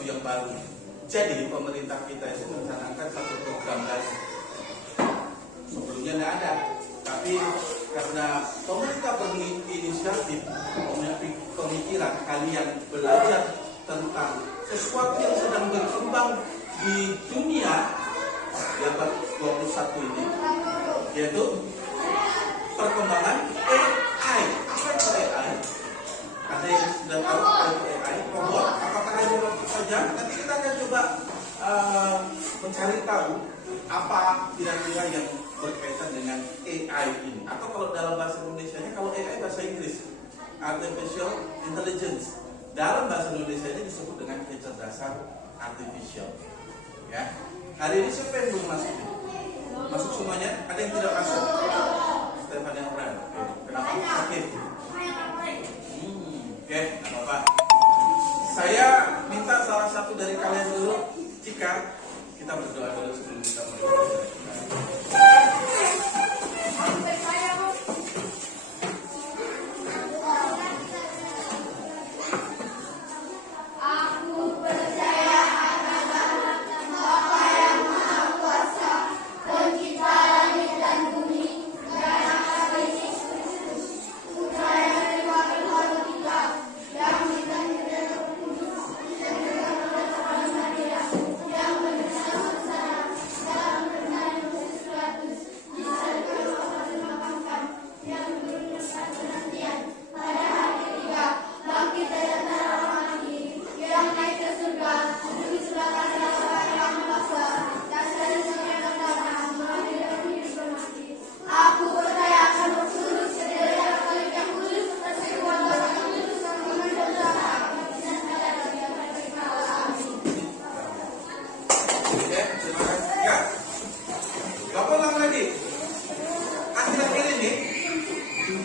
sesuatu yang baru. Jadi pemerintah kita itu merencanakan satu program lagi. Sebelumnya nggak ada, tapi karena pemerintah berinisiatif, memiliki pemikiran, kalian belajar tentang sesuatu yang sedang berkembang di dunia di abad 21 ini, yaitu perkembangan AI. Apa itu AI? Ada yang sudah tahu apa itu AI? Robot? Apakah hanya robot saja? Nanti kita akan coba mencari tahu apa kira-kira yang berkaitan dengan AI ini. Atau kalau dalam bahasa Indonesia-nya, kalau AI bahasa Inggris, Artificial Intelligence. Dalam bahasa Indonesia-nya disebut dengan kecerdasan artificial. Ya. Hari ini siapa yang belum masuk? Masuk semuanya? Ada yang tidak masuk? Stefan yang Brown. Kenapa? Oke. Oke, nggak apa-apa. Saya minta salah satu dari kalian dulu, jika kita berdoa dulu sebelum kita mulai.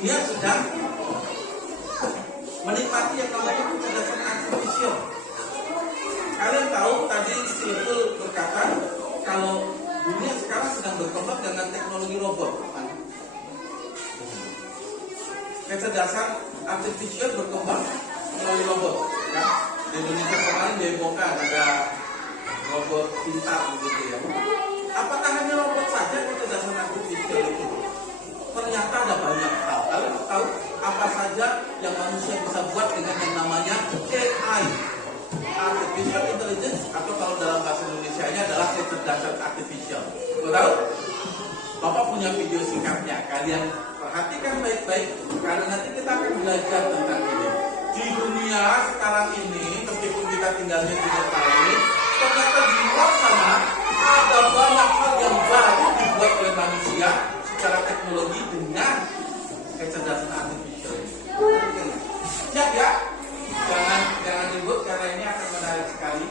Dia sedang menikmati yang namanya kecerdasan artifisial. Kalian tahu tadi Silvul berkata kalau dunia sekarang sedang berkembang dengan teknologi robot. Kecerdasan artifisial berkembang melalui robot. Ya. Di Indonesia kemarin dihebohkan ada robot pintar begitu ya. Apakah hanya robot saja kecerdasan artifisial itu? Ternyata ada banyak hal. Kalian tahu apa saja yang manusia bisa buat dengan yang namanya AI, Artificial Intelligence, atau kalau dalam bahasa Indonesia-nya adalah kecerdasan artifisial. Kau tahu? Bapak punya video singkatnya. Kalian perhatikan baik-baik karena nanti kita akan belajar tentang ini. Di dunia sekarang ini, meskipun kita tinggalnya 3 tahun, ternyata di luar sana ada banyak hal yang baru dibuat oleh manusia secara teknologi dengan kecerdasan artifisial. Siap ya? Jangan ribut karena ini akan menarik sekali.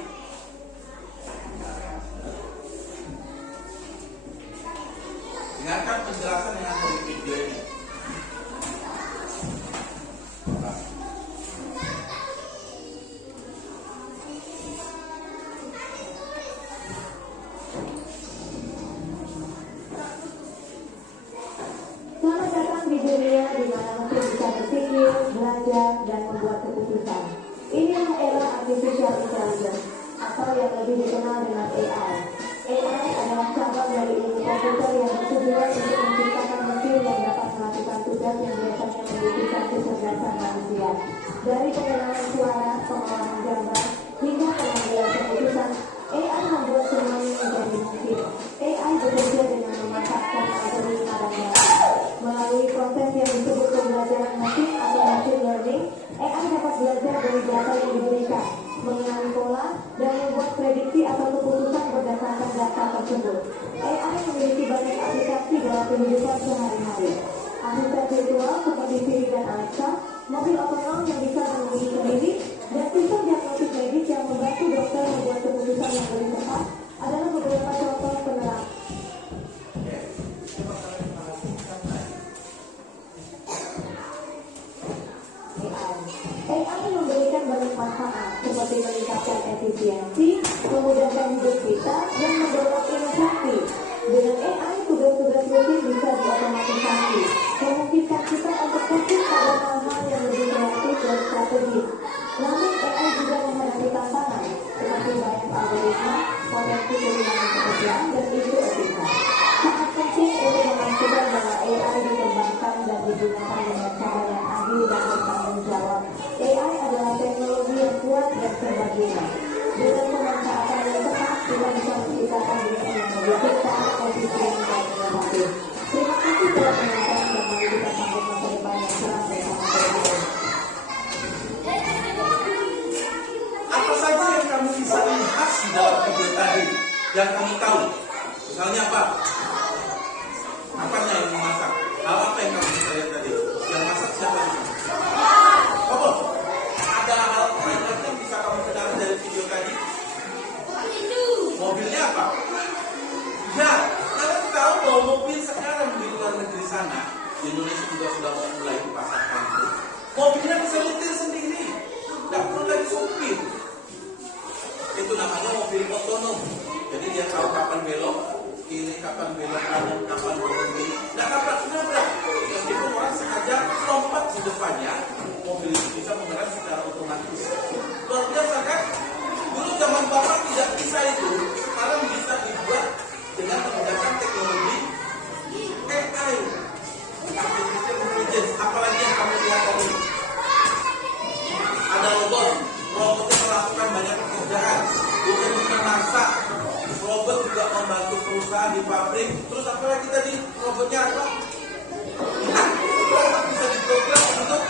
Dengarkan penjelasan yang ada di video ini. Selamat datang di dunia di mana mesin bisa berpikir, belajar, dan membuat keputusan. Inilah era Artificial Intelligence, atau yang lebih dikenal dengan AI. AI adalah cabang dari ilmu komputer yang bertujuan untuk menciptakan mesin yang dapat melakukan tugas yang biasanya membutuhkan kecerdasan manusia. Dari pengenalan suara, pengolahan gambar, hingga pengambilan keputusan, AI membuat semuanya menjadi mungkin. AI bekerja dengan memanfaatkan algoritma dan data. Melalui proses yang disebut pembelajaran mesin atau machine learning, AI dapat belajar dari data yang diberikan, mengenali pola, dan membuat prediksi atau keputusan berdasarkan data tersebut. AI memiliki banyak aplikasi dalam kehidupan sehari-hari. Asisten virtual seperti Siri dan Alexa, mobil otonom yang bisa mengemudi sendiri, dan sistem diagnosis medis yang membantu dokter membuat keputusan yang lebih tepat adalah beberapa contoh penerapan. AI memberikan banyak manfaat seperti meningkatkan efisiensi, memudahkan hidup kita, dan mendorong inovasi. Dengan AI, tugas-tugas rutin bisa diotomatisasi, memungkinkan kita untuk fokus pada hal-hal yang lebih kreatif dan strategis. Namun AI juga menghadapi tantangan, seperti semoga bisa menciptakan dunia yang lebih cipta, konsisten, dan inovatif. Terima kasih telah menonton dan mari kita sambut masa depan yang cerah bersama teman-teman. Apa saja yang kamu bisa lihat di dalam video tadi yang kamu tahu? Misalnya apa? Apanya yang memasak? Hal apa yang kamu bisa lihat tadi? Yang masak siapa? Apa? Ada hal lain lagi yang bisa kamu kenal dari video tadi? Mobilnya apa? Ya, kalian tahu bahwa mobil sekarang di luar negeri sana, di Indonesia juga sudah mulai dipasarkan itu. Mobilnya bisa nyetir sendiri, nggak perlu lagi supir. Itu namanya mobil otonom. Jadi dia tahu kapan belok kiri, kapan belok kanan, kapan berhenti, nggak nabrak. Meskipun orang sengaja lompat di depannya, mobil itu bisa mengeram secara otomatis. Luar biasa kan? Dulu zaman bapak tidak bisa itu, sekarang bisa dibuat dengan menggunakan teknologi AI, artificial intelligence. Apalagi yang kamu lihat tadi, ada robot yang melakukan banyak pekerjaan, bukan cuma masak. Robot juga membantu perusahaan di pabrik. Terus apa lagi tadi? Robotnya apa? Robot bisa diprogram untuk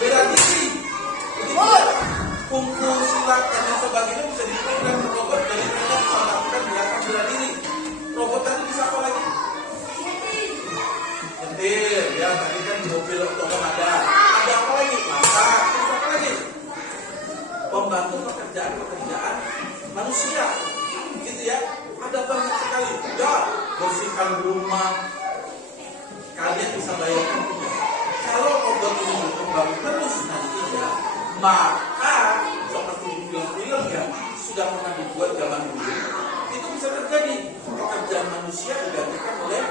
bela diri. Kungfu, silat, dan lain sebagainya bisa diprogram robot. Jadi mereka bisa melakukan gerakan bela diri. Robot tadi bisa apa lagi? Nyetir, ya tadi kan di mobil otonom ada. Ada apa lagi? Masak. Terus apa lagi? Membantu pekerjaan manusia, gitu ya. Ada banyak sekali. Ya, bersihkan rumah. Kalian bisa bayangkan tidak? Kalau robot ini berkembang terus nantinya, maka seperti di film-film yang sudah pernah dibuat zaman dulu, itu bisa terjadi. Pekerjaan manusia digantikan oleh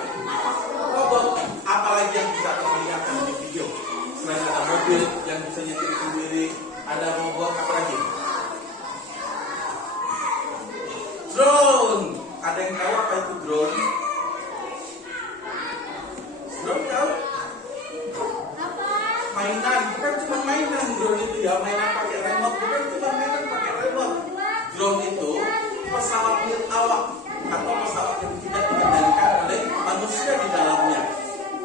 robot. Apalagi yang bisa terlihat di video. Selain ada mobil yang bisa nyetir sendiri, ada robot apa lagi? Drone. Ada yang tahu apa itu drone? Drone tahu? Mainan, bukan cuma mainan drone itu ya, mainan pakai remote, bukan cuma mainan pakai remote. Drone itu pesawat nirkawak atau pesawat yang tidak dikendalikan oleh manusia di dalamnya.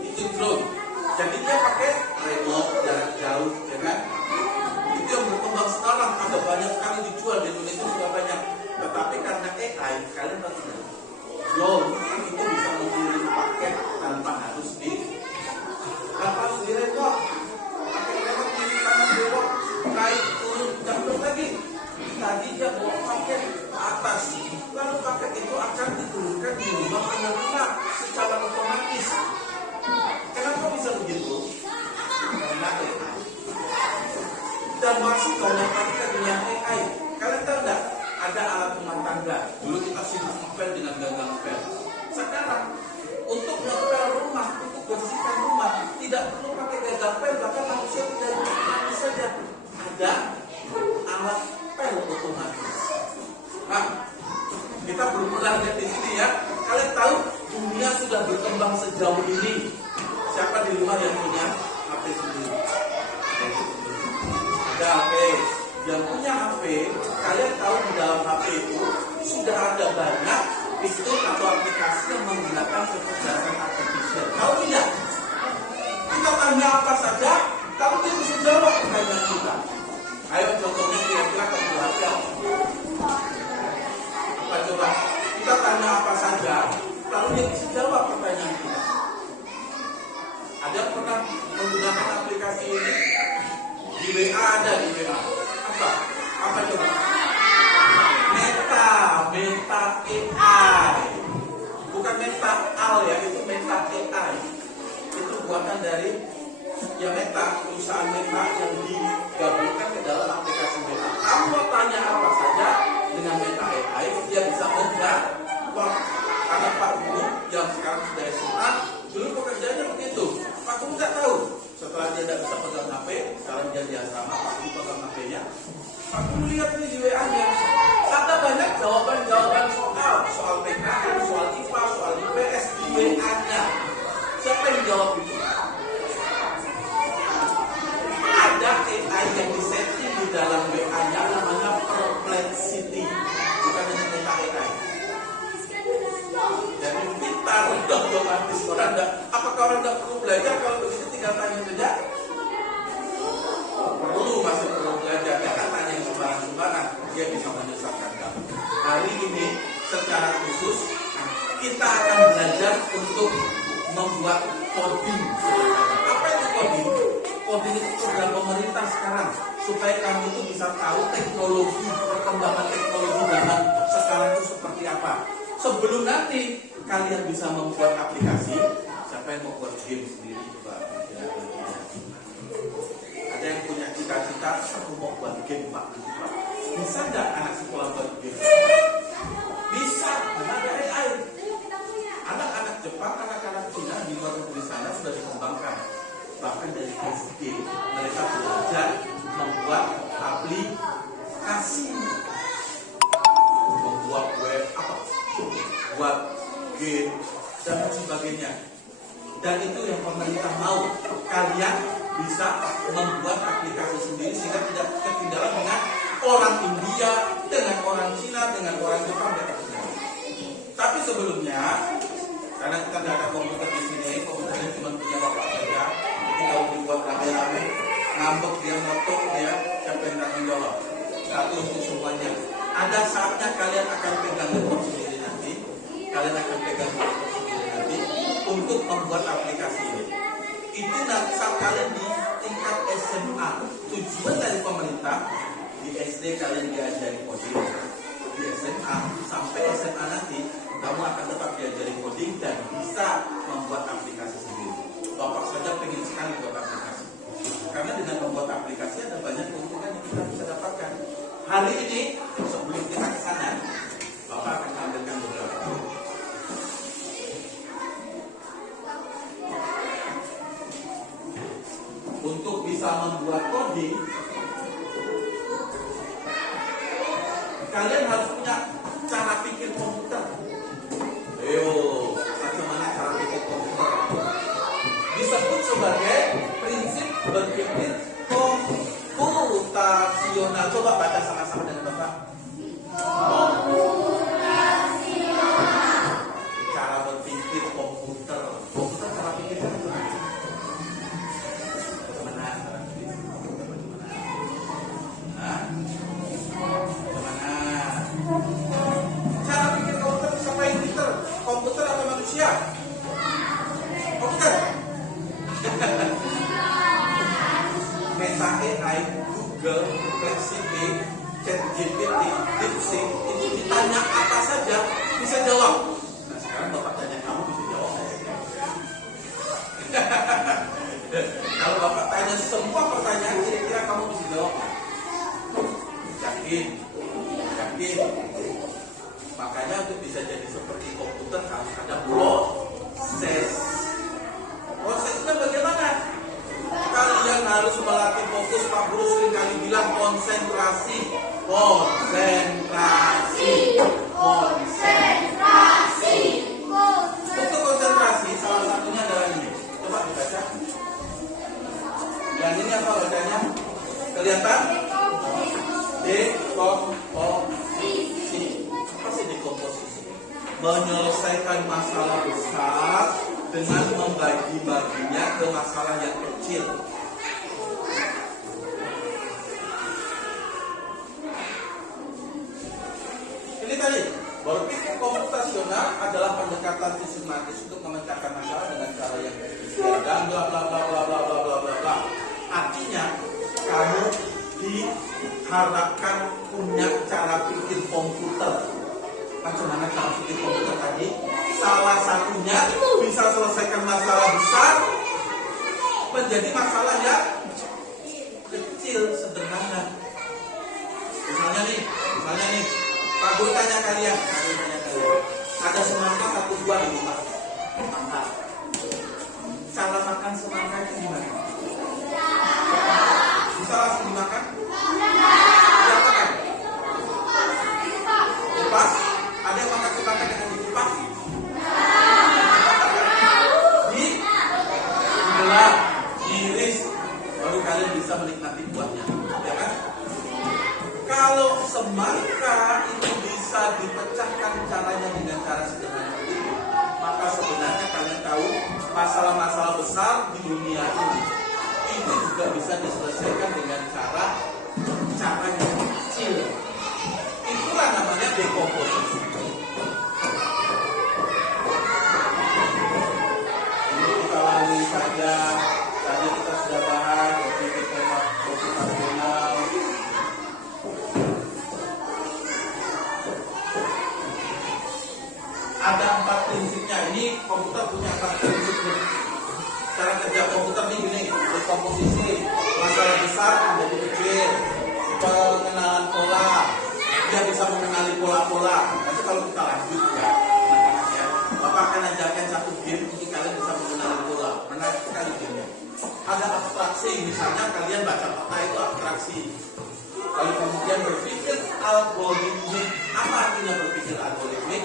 Itu drone. Jadi dia pakai remote jarak jauh, ya kan? Itu yang berkembang sekarang, ada banyak sekali dijual di Indonesia juga banyak. Tetapi karena AI, kalian tahu tidak? Drone itu bisa mengirim paket tanpa harus di remote. Pakai remote kiri kanan belok, naik turun, jatuh lagi. Tadi dia bawa paket ke atas, lalu paket itu akan diturunkan di rumah penerima secara otomatis. Kenapa bisa begitu? Karena AI. Dan masih banyak lagi dengan AI. Kalian tahu nggak? Ada alat rumah tangga. Dulu kita sibuk ngepel dengan gagang ngepel. Sekarang untuk ngepel rumah, untuk bersihkan rumah, tidak perlu pakai gagang pel, bahkan manusia tidak perlu saja. Ada alat pel otomatis. Nah, kita belum pernah lihat di sini ya. Kalian tahu dunia sudah berkembang sejauh ini. Siapa di rumah yang punya HP sendiri? Ada HP. Yang punya HP, kalian tahu di dalam HP itu sudah ada banyak fitur atau aplikasi yang menggunakan kecerdasan artifisial. Tahu tidak? Kita tanya apa saja, tapi dia bisa jawab pertanyaan kita. Ayo contohnya kira-kira kamu HP apa coba? Kita tanya apa saja, lalu dia bisa jawab pertanyaan kita. Ada yang pernah menggunakan aplikasi ini? Di WA ada, di WA. Apa coba? Meta AI. Bukan Meta Al ya, itu Meta AI. Itu buatan dari Meta, perusahaan Meta yang digabungkan ke dalam aplikasi Meta. Kamu mau tanya apa saja dengan Meta AI, dia bisa menjawab. Karena Pak Guru yang sekarang sudah SMA, dulu pekerjaannya begitu. Pak Guru nggak tahu. Setelah dia tidak bisa pegang HP, sekarang dia di asrama, Pak Guru pegang HP-nya. Pak Guru lihat nih di WA-nya, ada banyak jawaban-jawaban soal PKN, soal IPA, soal IPS di WA-nya. Siapa yang jawab itu? Ada AI yang disetting di dalam WA-nya namanya Perplexity. kita akan belajar untuk membuat coding. Apa itu coding? Coding itu program pemerintah sekarang supaya kamu itu bisa tahu teknologi, perkembangan teknologi zaman sekarang itu seperti apa. Sebelum nanti kalian bisa membuat aplikasi, siapa yang mau buat game sendiri coba? Ada yang punya cita-cita, aku mau buat game Pak. Bisa nggak anak sekolah buat game? Bisa, karena ada AI. Anak-anak Jepang, anak-anak Cina di luar negeri sana sudah dikembangkan. Bahkan dari SD mereka belajar membuat aplikasi, membuat web, buat game dan sebagainya. Dan itu yang pemerintah mau, kalian bisa membuat aplikasi sendiri sehingga tidak ketinggalan dengan orang India, dengan orang Cina, dengan orang Jepang dan sebagainya. Tapi sebelumnya, karena kita tidak ada komputer di sini, komputernya cuma punya bapak saja. Jadi kalau dibuat rame-rame, ngambek dia, ngotot dia, siapa yang tanggung jawab? Satu untuk semuanya. Ada saatnya kalian akan pegang laptop sendiri nanti, kalian akan pegang laptop sendiri nanti untuk membuat aplikasi ini. Itu nanti saat kalian di tingkat SMA. Tujuan dari pemerintah di SD kalian diajari coding, di SMA sampai SMA nanti kamu akan tetap diajari coding dan bisa membuat aplikasi sendiri. Bapak saja pengen sekali buat aplikasi, karena dengan membuat aplikasi ada banyak keuntungan yang kita bisa dapatkan. Hari ini sebelum kita ke sana, Bapak akan tampilkan beberapa. Untuk bisa membuat coding, kalian harus punya cara pikir komputer. Ayo, bagaimana cara pikir komputer? Disebut sebagai prinsip berpikir komputasional. Coba baca sama-sama dengan Bapak. Komputasional. Cara berpikir komputer. Komputer cara pikirnya bagaimana? Bagaimana cara pikir komputer? Bagaimana? Cara pikir komputer siapa yang pinter? Komputer atau manusia? Komputer. Meta AI, Google, Perplexity, ChatGPT, DeepSeek itu ditanya apa saja bisa jawab. Nah sekarang Bapak tanya kamu bisa jawab. Kalau Bapak tanya semua pertanyaan kira-kira kamu bisa jawab? Yakin? Yakin? Makanya untuk bisa jadi seperti komputer harus ada proses. Prosesnya bagaimana? Kalian harus melatih fokus. Pak Guru sering kali bilang konsentrasi. Konsentrasi. Konsentrasi. Untuk konsentrasi salah satunya adalah ini. Coba dibaca. Yang ini apa bacanya? Kelihatan? Dekomposisi. Apa sih dekomposisi? Menyelesaikan masalah besar dengan membagi-baginya ke masalah yang kecil. Ini tadi, berpikir komputasional adalah pendekatan sistematis untuk memecahkan masalah dengan cara yang kecil dan bla bla bla bla bla bla bla bla bla. Artinya, kamu diharapkan punya cara pikir komputer. Bagaimana cara pikir komputer tadi? Salah satunya bisa selesaikan masalah besar menjadi masalah yang kecil, sederhana. Misalnya nih, Pak Guru tanya kalian, ada semangka 1 buah di rumah. Cara makan semangka itu gimana? Bisa langsung dimakan? Tidak makan. Kupas? Ada yang makan semangka dengan dikupas? Dibelah, diiris, baru kalian bisa menikmati buahnya, ya kan? Kalau semangka itu bisa dipecahkan caranya dengan cara sederhana itu, maka sebenarnya kalian tahu masalah-masalah besar di dunia ini itu juga bisa diselesaikan dengan cara yang kecil. Itulah namanya dekomposisi. ada 4 prinsipnya. Ini komputer punya 4 prinsip nih. Cara kerja komputer nih gini, dekomposisi, masalah besar menjadi kecil, pengenalan pola, dia bisa mengenali pola-pola. Nanti kalau kita lanjut ya, anak-anak ya, Bapak akan ajarkan satu game untuk kalian bisa mengenali pola. Menarik sekali gamenya. Ada abstraksi, misalnya kalian baca peta itu abstraksi. Lalu kemudian berpikir algoritmik. Apa artinya berpikir algoritmik?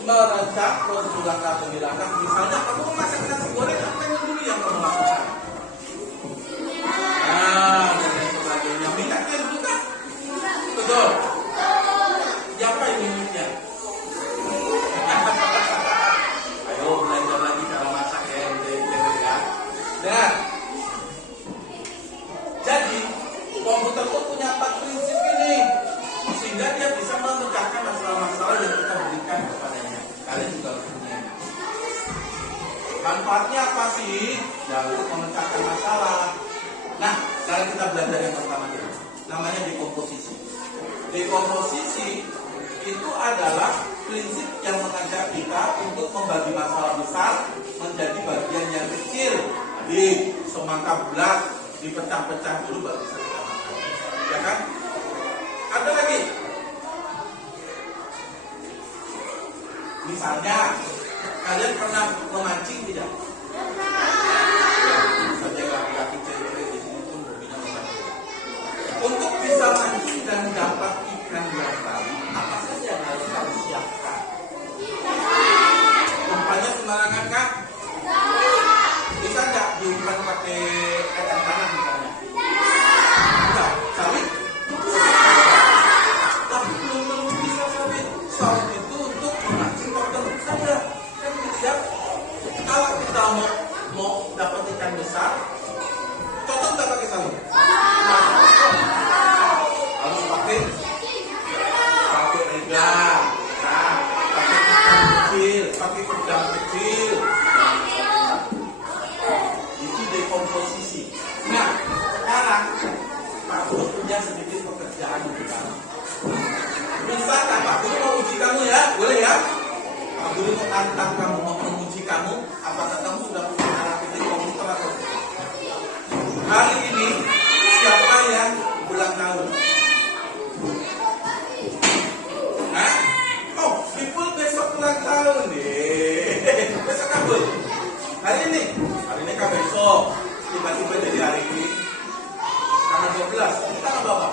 Merancang prosedur langkah demi langkah. Misalnya kamu masak nasi goreng, apa yang dulu yang kamu lakukan? Nah, dan lain sebagainya. Minyaknya dulu kan? Betul. Siapa ini minyaknya? Ayo belajar lagi cara masak ya, ya. Nah, jadi komputer itu punya 4 prinsip ini, sehingga dia bisa memecahkan masalah-masalah yang kita berikan kepadanya. Kalian juga punya. Manfaatnya apa sih? Ya, untuk memecahkan masalah. Nah, sekarang kita belajar yang pertama dulu. Namanya dekomposisi. Dekomposisi itu adalah prinsip yang mengajak kita untuk membagi masalah besar menjadi bagian yang kecil. Jadi, semangka bulat dipecah-pecah dulu baru bisa kita makan. Ya kan? Ada lagi. Misalnya, kalian pernah memancing tidak? Saja laki-laki cewek di sini pun hobinya memancing. Untuk bisa mancing dan dapat ikan yang baik, apa saja yang harus kamu siapkan? Umpannya sembarangan kan? Bisa nggak diumpan pakai air tanah misalnya? Enggak, sawit? Tapi belum bisa sawit. Sawit itu untuk memancing tertentu saja. Kan siap. Kalau kita mau dapat ikan besar, cocok nggak pakai sawit? Harus pakai rega. Nah, pakai ikan kecil, pakai udang kecil. Itu dekomposisi. Nah, sekarang Pak Guru punya sedikit pekerjaan untuk kamu. Bisa kan Pak Guru mau uji kamu ya? Boleh ya? Pak Guru mau tantang kamu, mau menguji kamu. Apakah kamu sudah punya cara pikir komputer atau tidak? Hari ini siapa yang ulang tahun? Hah? Oh, Ipul besok ulang tahun nih. Besok kabel. Hari ini kan besok. Tiba-tiba jadi hari ini. Tanggal 12. Tanggal berapa?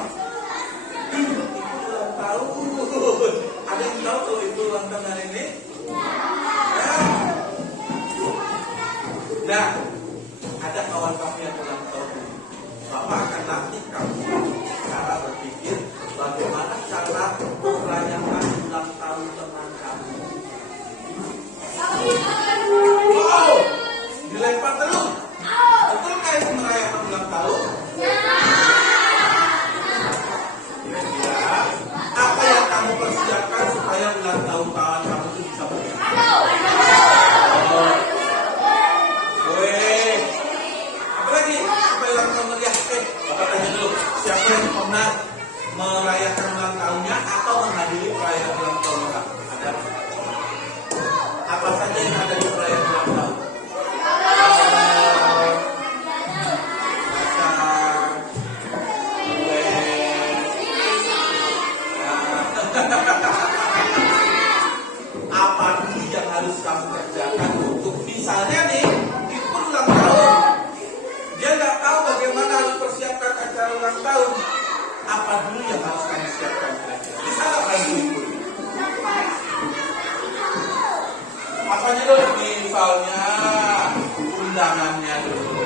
Itu ulang tahun. Ada yang tahu kalau itu ulang tahun hari ini? Nah, ada kawan kamu yang ulang tahun. Bapak akan latih kamu cara berpikir bagaimana cara merayakan ulang tahun teman kamu. Wow, dilempar telur. Betul kayak merayakan ulang tahun? Kira-kira apa yang kamu persiapkan supaya ulang tahun kawan kamu itu bisa berjalan? Apa lagi supaya ulang tahun meriah? Bapak tanya dulu, siapa yang pernah merayakan ulang tahunnya atau menghadiri perayaan ulang tahun Bapak? Ada? Apa saja yang ada di perayaan ulang tahun? Apa dulu yang harus kamu kerjakan untuk misalnya nih itu ulang tahun, dia nggak tahu bagaimana harus persiapkan acara ulang tahun. Apa dulu yang harus kamu siapkan kira-kira? Bisa nggak bantu ibu? Apanya dulu? Misalnya undangannya dulu.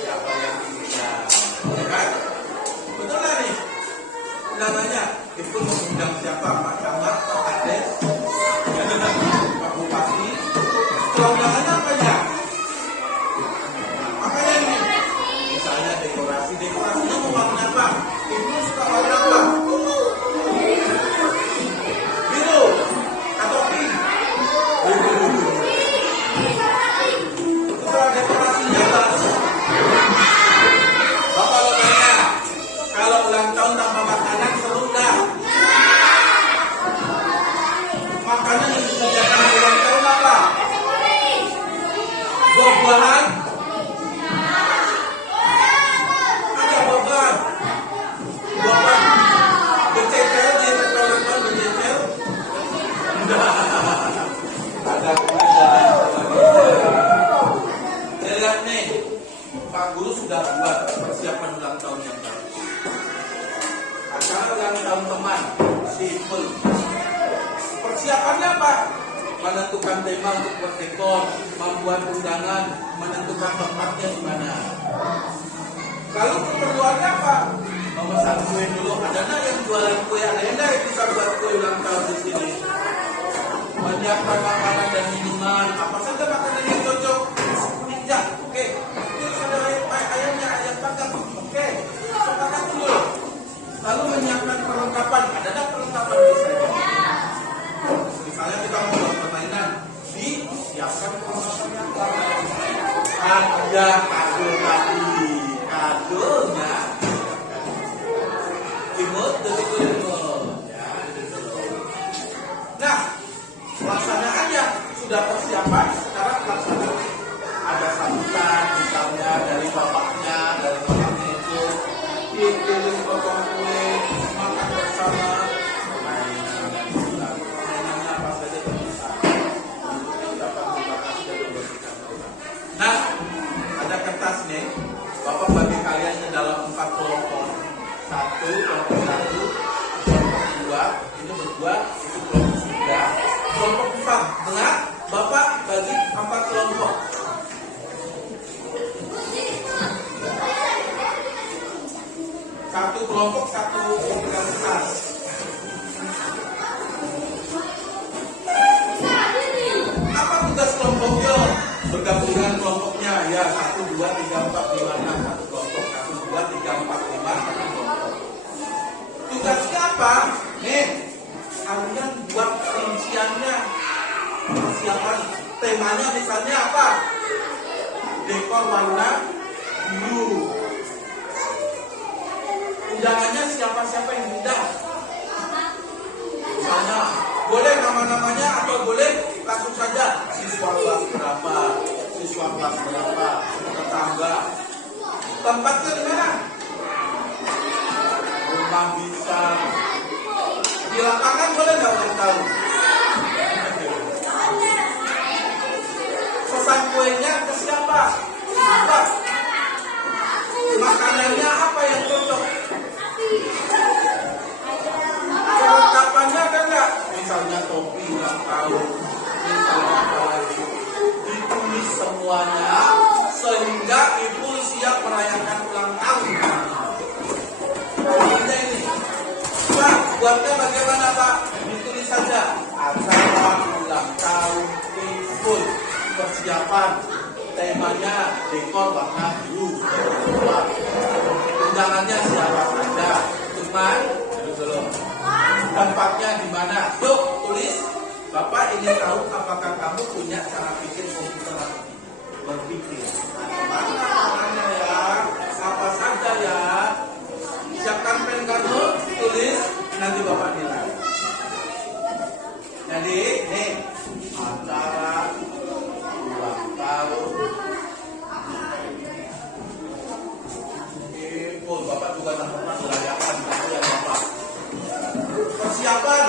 Siapa yang diundang? Ya kan? Betul nggak nih? Undangannya itu mengundang siapa? Pak Camat, Pak Kades, Pak Bupati. Undangannya apa ya? Makanya ini, misalnya dekorasi. Dekorasinya mau warna apa? Ibu suka warna apa? Biru atau pink? Setelah dekorasinya bagus. Bapak lo tanya, kalau ulang tahun tanpa makanan seru nggak? ulang tahun teman. Simple. Persiapannya apa? Menentukan tema untuk buat dekor, membuat undangan, menentukan tempatnya di mana. Lalu keperluannya apa? Memesan kue dulu. Ada nggak yang jualan kue? Ada nggak yang bisa buat kue ulang tahun di sini? Menyiapkan makanan dan minuman. Apa saja makanan yang cocok? Ninja, oke. Terus ada ayamnya, ayam bakar, oke. Sepakat dulu. Lalu menyiapkan perlengkapan. Ada nggak perlengkapan di sini? Misalnya kita mau buat permainan, disiapkan perlengkapan yang lain. Ada kado tadi, kadonya. Imut, imut. Ya. Nah, pelaksanaannya sudah persiapan. Sekarang pelaksanaan ada sambutan, misalnya dari bapaknya itu, dikirim potong kue, makan bersama. Nah, ada kertas nih. Bapak bagi kalian ke dalam 4 kelompok. Kelompok 1, kelompok 2, ini berdua, itu kelompok 3, kelompok 4. Tengah, Bapak bagi 4 kelompok. Satu kelompok, satu kertas. Apa tugas kelompoknya? Bergabung dengan kelompoknya, ya 1, 2, 3, 4, 5, 6, satu kelompok, 1, 2, 3, 4, 5, satu kelompok. Tugasnya apa? Nih, kalian buat rinciannya, persiapan temanya misalnya apa? Dekor warna biru. Undangannya siapa-siapa yang undang? Misalnya, boleh nama-namanya atau boleh langsung saja siswa kelas berapa, siswa kelas berapa, tetangga. Tempatnya di mana? Rumah bisa. Di lapangan boleh nggak ulang tahun? Pesan kuenya ke siapa? Apa? Makanannya apa yang cocok? Perlengkapannya ada nggak? Misalnya topi ulang tahun, misalnya apa lagi? Ditulis semuanya sehingga ibu siap merayakan ulang tahun. Ini Pak, buatnya bagaimana Pak? Ditulis saja acara ulang tahun ibu, persiapan temanya dekor warna biru. Undangannya siapa saja? Cuman dulu. Tempatnya di mana? Tuh, tulis. Bapak ingin tahu apakah kamu punya cara pikir komputer atau tidak? Berpikir. Mana caranya ya? Apa saja ya? Siapkan pen kamu, tulis, nanti Bapak nilai. Jadi, nih, acara ulang tahun. Ibu, Bapak juga tak pernah merayakan kalian Bapak. Persiapan.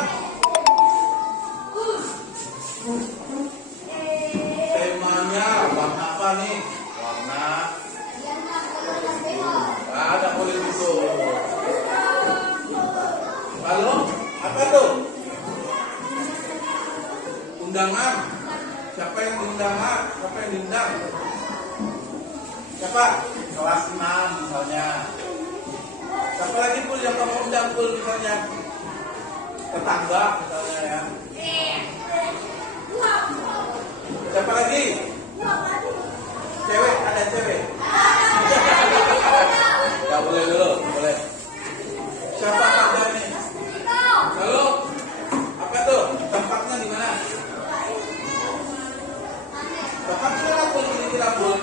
Temanya warna apa nih? Warna ada kulit itu. Lalu apa tuh? Undangan. Siapa yang diundang? Siapa yang diundang? Siapa? Kelas 6 misalnya. Siapa lagi pun yang kamu undang pun misalnya? Tetangga misalnya ya. Siapa lagi? Cewek, ada cewek. Ya boleh dulu, boleh. Siapa ada nih? Lalu apa tuh? Tempatnya di mana? Tempatnya apa kira-kira pun?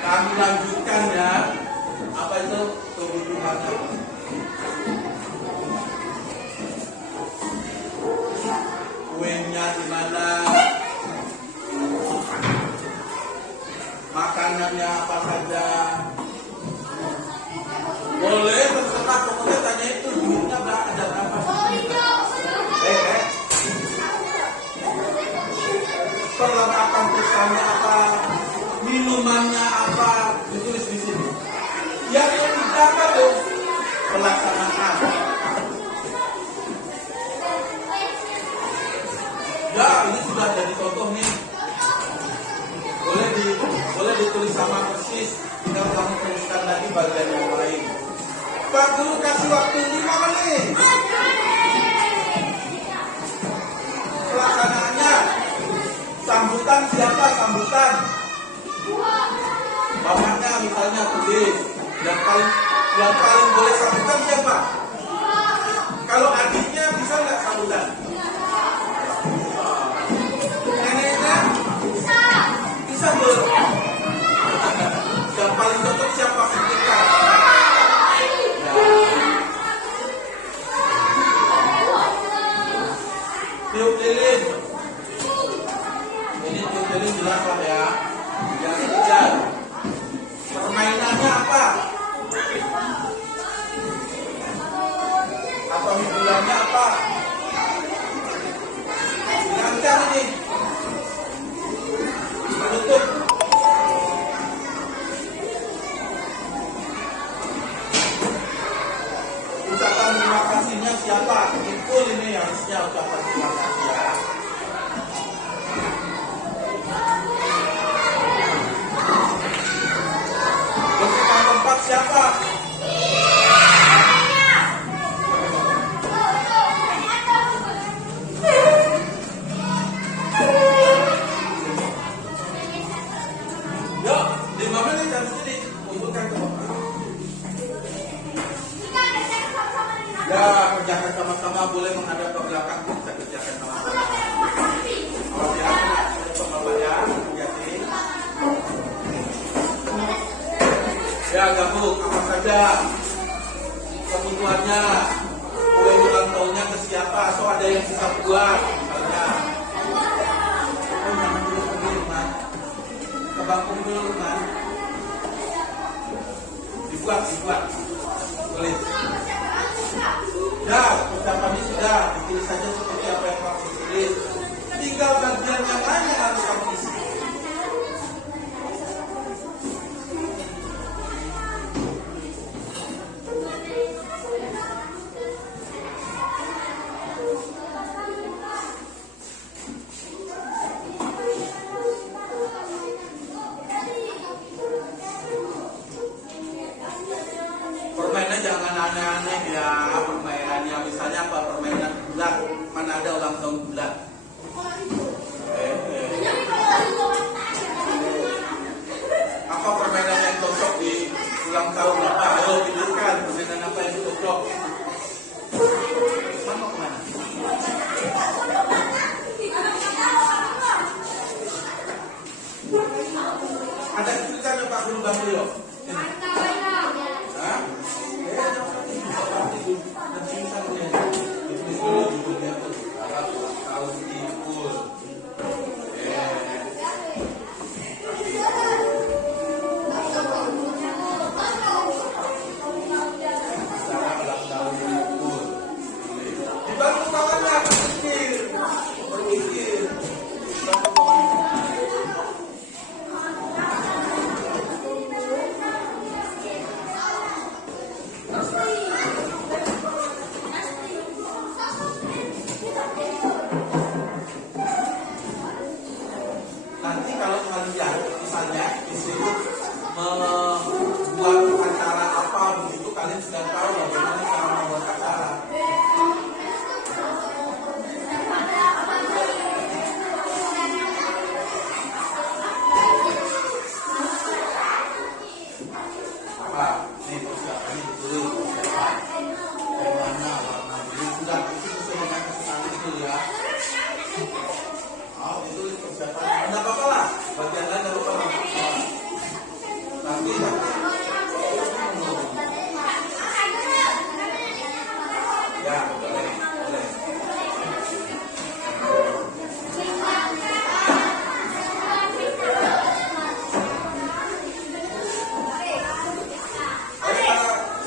Kami lanjutkan ya. Apa itu kebutuhannya? Kuenya di mana? Makanannya apa saja? Boleh terserah, pokoknya tanya itu duitnya ada berapa? Perlengkapan bersama apa? Minumannya apa? Ditulis di sini. Yang ketiga apa tuh? Pak Guru kasih waktu 5 menit. Pelaksanaannya sambutan siapa sambutan? Bapaknya misalnya tulis. Yang paling boleh sambutan siapa? Kalau adiknya bisa nggak sambutan? Neneknya? Bisa belum? Yang paling cocok siapa ketika? Tiup lilin. Ini tiup lilin jelas Pak ya. Yang dikejar. Permainannya apa? Atau hiburannya apa? Dirancang ini. Menutup. Ucapan terima kasihnya siapa? Ikut ini harusnya ucapan terima kasih ya. Bersihkan tempat siapa? Yuk, 5 menit dari sini. Kumpulkan ke bawah. Ya, kerjakan sama-sama, boleh menghadap ke belakang, kita kerjakan sama-sama. Awas ya, Bapak ya, hati-hati. Ya, gabung apa saja kebutuhannya, kue ulang tahunnya ke siapa, so ada yang bisa buat, misalnya. Oh, jangan dulu pergi, Man. Ke bangku dulu, Man. Dibuat, tulis. Ya, ucapannya sudah, ditulis saja seperti apa yang kamu tulis. Tinggal bagian yang lain yang harus kamu isi. Permainan jangan aneh-aneh ya, permainannya misalnya apa, permainan bulat, mana ada ulang tahun bulat. Apa permainan yang cocok di ulang tahun apa? Ayo pikirkan permainan apa yang cocok. Mana kemana? Ada kesulitannya Pak Guru Bambilio? Hah? Nanti bisa melihat itu dulu judulnya tuh tahun timbul. Dibantu tangannya berpikir. Nanti kalau kalian misalnya disuruh membuat acara apa begitu, kalian sudah tahu bagaimana cara membuat acara. Apa? Ini persiapannya ditulis. Bagaimana warna biru sudah itu sesuai dengan kesukaan itu ya. Oh, itu persiapan. Tidak apa-apa lah. Bagian lain tidak apa-apa. Tapi ya, boleh.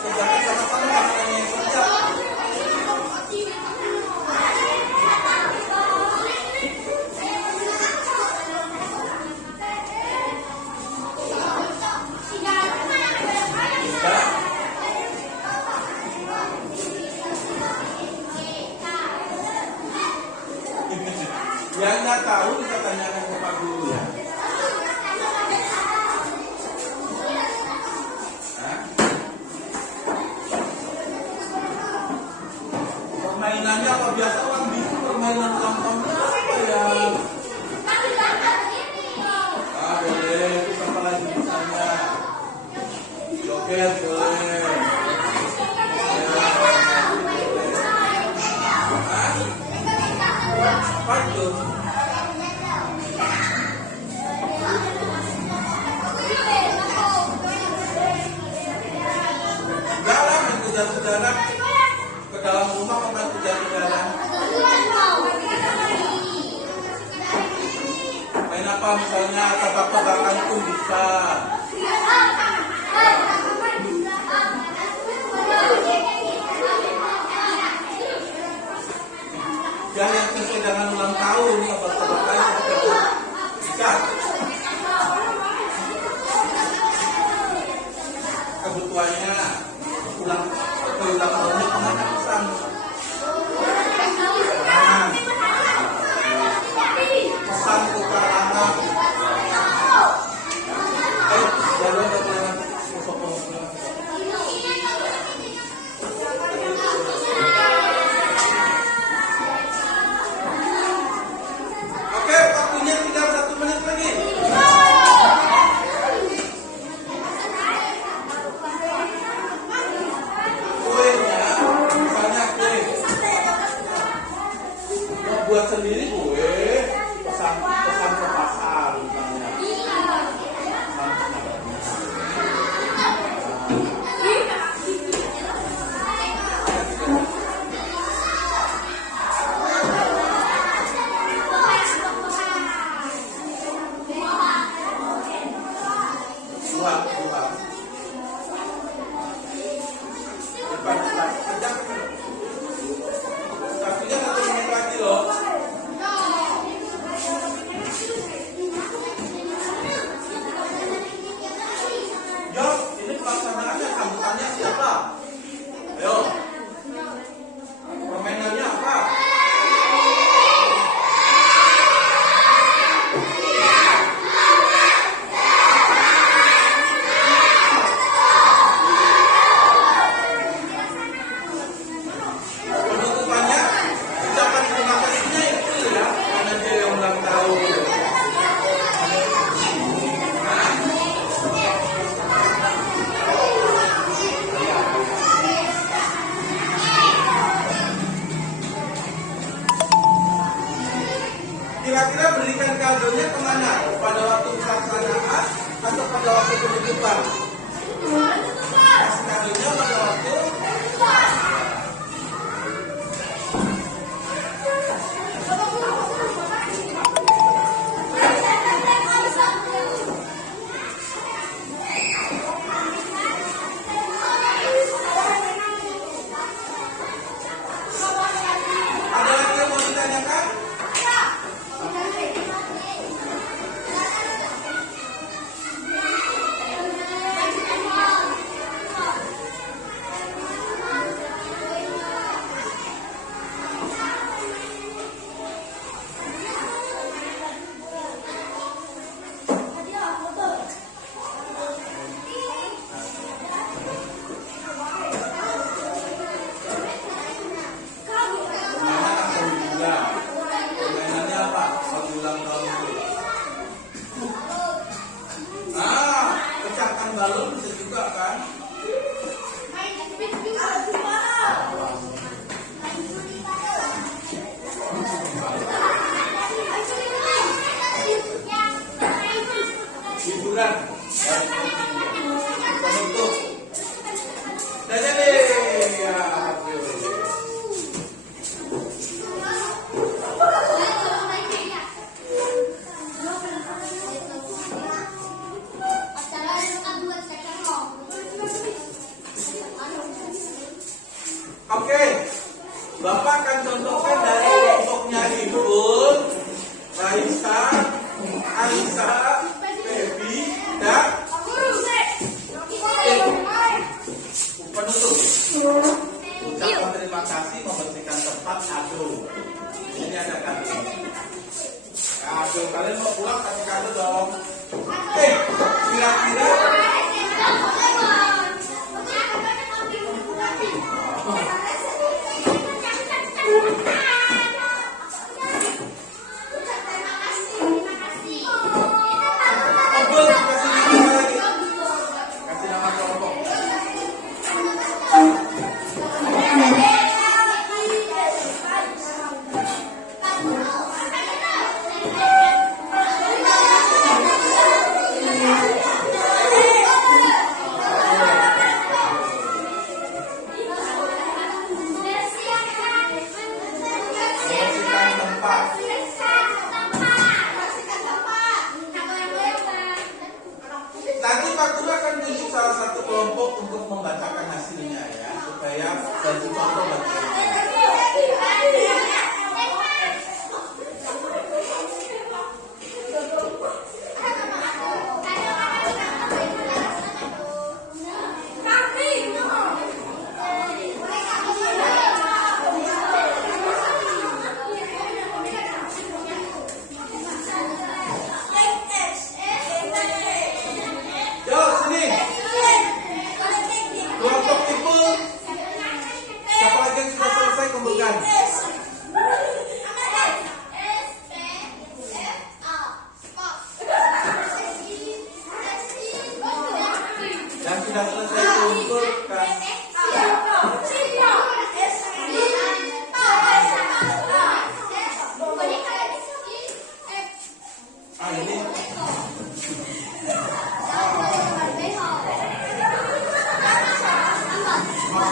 Kerjakan sama-sama makanan yang sedap. Yang nggak tahu kita tanyakan ke Pak Guru ya. Hah? Permainannya apa biasa orang bikin permainan ulang tahunnya apa ya? Ah boleh, terus apa lagi misalnya? Joget boleh. Apa itu? Jalan kejar-kejaran ke dalam rumah pemain kejar-kejaran. Main apa misalnya tebak-tebakan pun bisa. Ya yang sesuai dengan ulang tahun tebak-tebakan bisa. Kebutuhannya ulang tahunnya kemana pesan? Pesan ke anak. Ayo, jalan. Oke, waktunya tinggal 1 menit lagi. Kuenya, misalnya kue. Mau buat sendiri kue, pesan ke pasar misalnya. Buat. Depan. Waktunya 1 menit lagi loh. Yo, ini pelaksanaannya sambutannya siapa? Ayo. Permainannya apa? Penutupannya ucapan terima kasihnya itu ya, karena dia yang ulang tahun. Kira-kira berikan kadonya kemana? Pada waktu pelaksanaan atau pada waktu penutupan? Kasih kadonya pada waktu ada lagi yang mau ditanyakan? Permainannya apa? Waktu ulang tahun itu. Pecahkan balon bisa juga kan? Hiburan. Penutup. Dadah deh. Ya, oke, Bapak akan contohkan dari kelompoknya Ibu, Raisa, Alisa, Baby, dan penutup. Ucapan terima kasih membersihkan tempat kado. Ini ada kado. Kado, kalian mau pulang kasih kado dong. Oke, kira-kira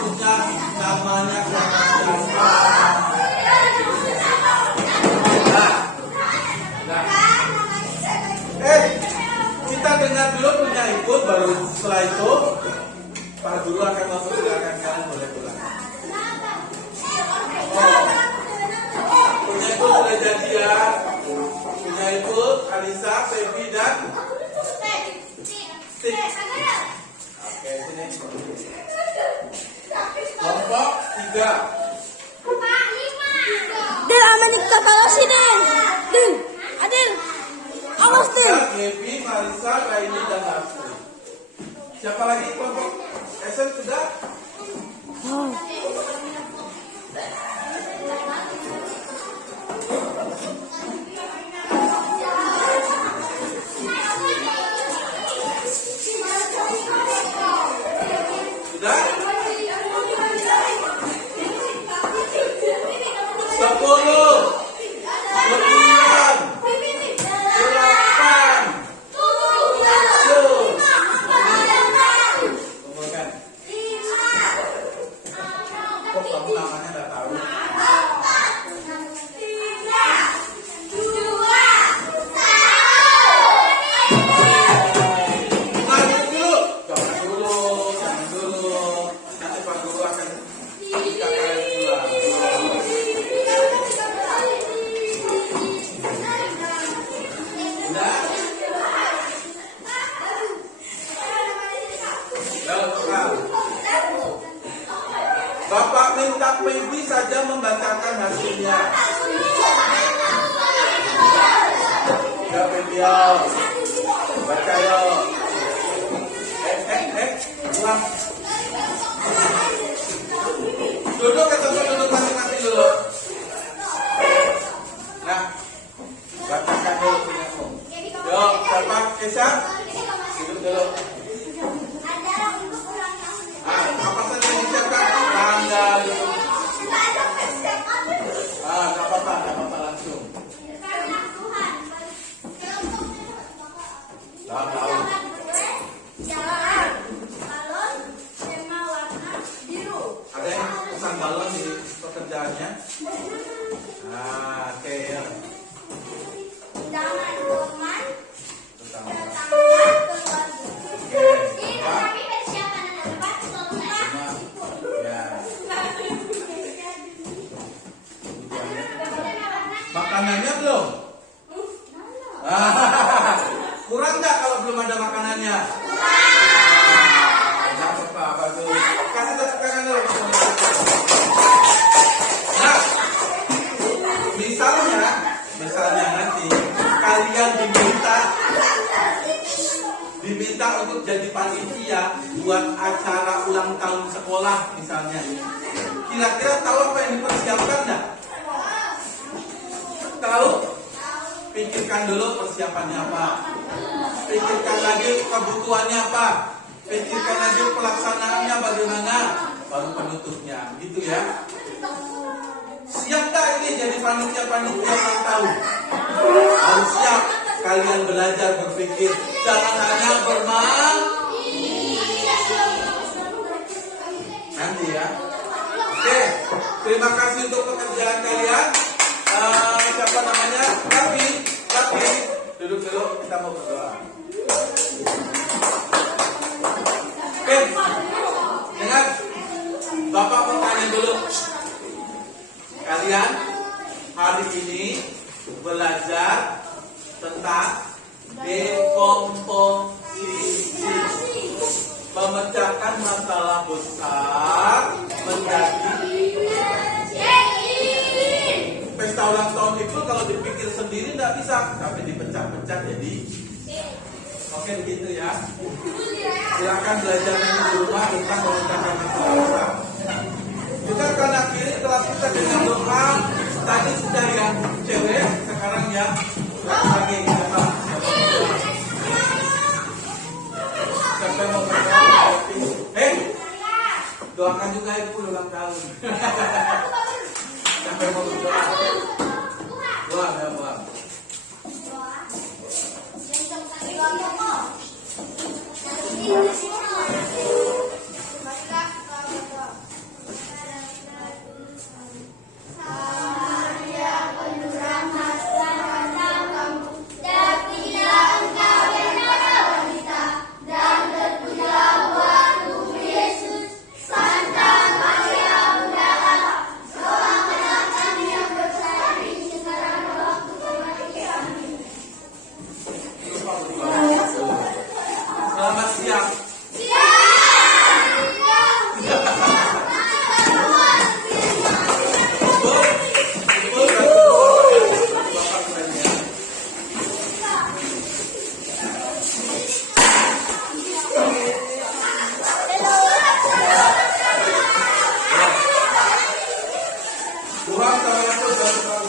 maksudnya namanya siapa? Nah. Kita dengar dulu punya ikut, baru setelah itu Pak Guru akan mempersilakan kalian boleh pulang. Punya ikut sudah jadi ya. Punya ikut Alisa, Feby dan Stik. Oke, sini. Kelompok 3. Del amanik kalau sini. Del, Adel. Awas Del. Feby, Marisa, Raini dan Lastri. Siapa lagi kelompok SN sudah? Sudah? 10, 9, 8, 7. Kumpulkan. Kok kamu namanya nggak tahu? Maju dulu. Jangan dulu. Jangan dulu. Nanti Pak Guru akan ketika kalian pulang. Sudah? Lalu sekarang. Bapak minta Feby saja membacakan hasilnya. Ya Feby, baca yuk. Pulang. Duduk ke tempat duduk masing-masing dulu. Nah, bacakan dulu punyamu. Yuk, Bapak Kesha, duduk dulu. Apa saja yang disiapkan? Tanggal. Nggak apa-apa langsung. Tahu. Ada yang pesan balon di pekerjaannya? Oke ya. Pertama. Ya. Makanannya belum? Kurang nggak kalau belum ada makanannya? Nggak apa-apa, bagus. Kasih tepuk tangan dulu. Nah, misalnya nanti kalian diminta untuk jadi panitia buat acara ulang tahun sekolah misalnya. Kira-kira tahu apa yang dipersiapkan nggak? Tahu? Pikirkan dulu persiapannya apa. Pikirkan lagi kebutuhannya apa. Pikirkan lagi pelaksanaannya bagaimana. Baru penutupnya, gitu ya. Siap tak ini jadi panitia-panitia ulang tahun? Harus siap. Kalian belajar berpikir. Jangan hanya bermain. Nanti ya. Oke, terima kasih untuk pekerjaan kalian. Siapa namanya? Tapi duduk dulu, kita mau berdoa. Oke, dengar. Bapak mau tanya dulu. Kalian hari ini belajar tentang dekomposisi, memecahkan masalah besar menjadi. Pesta ulang tahun itu kalau dipikir sendiri tidak bisa, tapi dipecah-pecah jadi. Oke begitu ya. Silakan belajar di rumah tentang memecahkan masalah besar. Kita akan akhiri kelas kita dengan doa. Tadi sudah yang cewek, sekarang yang laki-laki. Siapa mau berdoa? Doakan juga ibu ulang tahun. Siapa mau berdoa? Doa. Tuhan sama Yesus dan